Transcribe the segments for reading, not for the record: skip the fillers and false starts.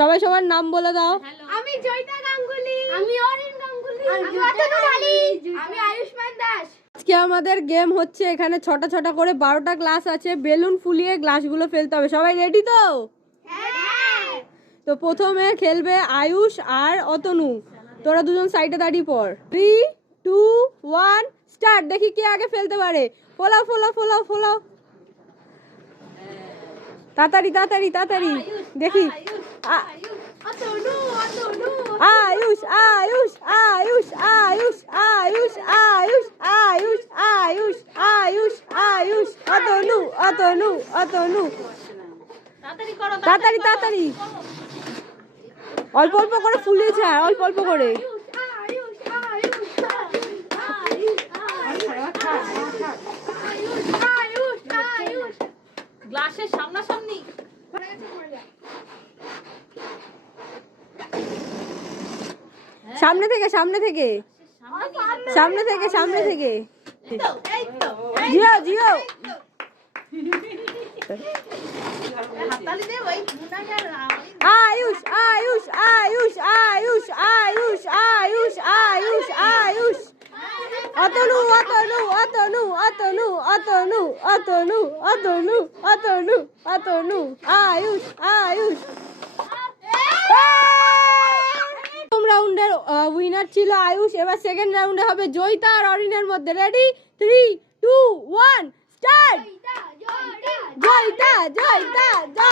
সবাই সবার নাম বলে দাও। আমি জয়িতা গাঙ্গুলি, আমি অরিন গাঙ্গুলি, আমি অতনু ঢালি, আমি আয়ুষ্মান দাস। আজকে আমাদের গেম হচ্ছে, এখানে ছটা ছটা করে 12টা গ্লাস আছে, বেলুন ফুলিয়ে গ্লাসগুলো ফেলতে হবে। সবাই রেডি তো? হ্যাঁ। তো প্রথমে খেলবে আয়ুষ আর অতনু। তোরা দুজন সাইডে দাঁড়িয়ে পড়। 3 2 1 স্টার্ট। দেখি কে আগে ফেলতে পারে। ফোলাও ফোলাও ফোলাও ফোলাও, তাড়াতাড়ি তাড়াতাড়ি তাড়াতাড়ি। দেখি অতনু অতনু আয়ুষ আয়ুষ আয়ুষ আয়ুষ আয়ুষ আয়ুষ আয়ুষ আয়ুষ আয়ুষ আয়ুষ অতনু অতনু অতনু। তাড়াতাড়ি করো, তাড়াতাড়ি তাড়াতাড়ি, অল্প অল্প করে ফুলিয়েছে, আর অল্প অল্প করে। আয়ুষ আয়ুষ আয়ুষ আয়ুষ আয়ুষ গ্লাসের সামনাসামনি। সামনে থেকে সামনে থেকে সামনে থেকে সামনে থেকে। জিও জিও হাততালি দে ওই মুনা আর আয়ুষ আয়ুষ আয়ুষ আয়ুষ আয়ুষ আয়ুষ আয়ুষ আয়ুষ অতনু অতনু অতনু অতনু অতনু অতনু অতনু অতনু অতনু আয়ুষ আয়ুষ। প্রথম রাউন্ডের উইনার ছিল আয়ুষ। এবার সেকেন্ড রাউন্ডে হবে জয়িতা আর অরিনের মধ্যে। Ready 3 2 1 start. জয়িতা জয়িতা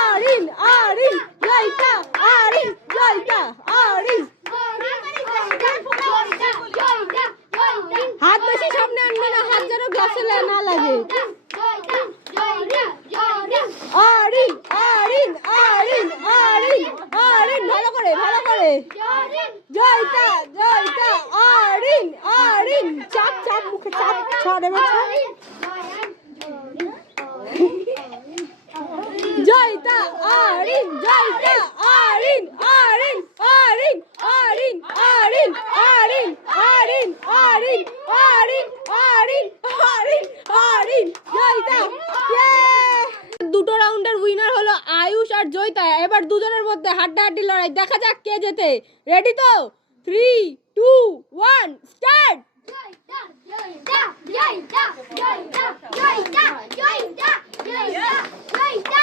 অরিন অরিন জয়িতা অরিন জয়িতা অরিন। হাত বেশি সামনে আনবে না, হাত যেন গ্লাসে না লাগে। অরিন অরিন অরিন অরিন অরিন, ভালো করে ভালো করে। জয়িতা জয়িতা অরিন অরিন। চাপ চাপ মুখে চাপ, ছড় এবার ছড়। জয়িতা অরিন জয়িতা অরিন অরিন অরিন অরিন অরিন অরিন অরিন অরিন অরিন অরিন অরিন অরিন জয়িতা। দুটো রাউন্ডের উইনার হলো আয়ুষ আর জয়িতা। এবার দুজনের মধ্যে হাড্ডাহাড্ডি লড়াই, দেখা যাক কে জেতে। রেডি তো? 3 2 1 স্টার্ট। জয়িতা জয়িতা জয়িতা জয়িতা জয়িতা জয়িতা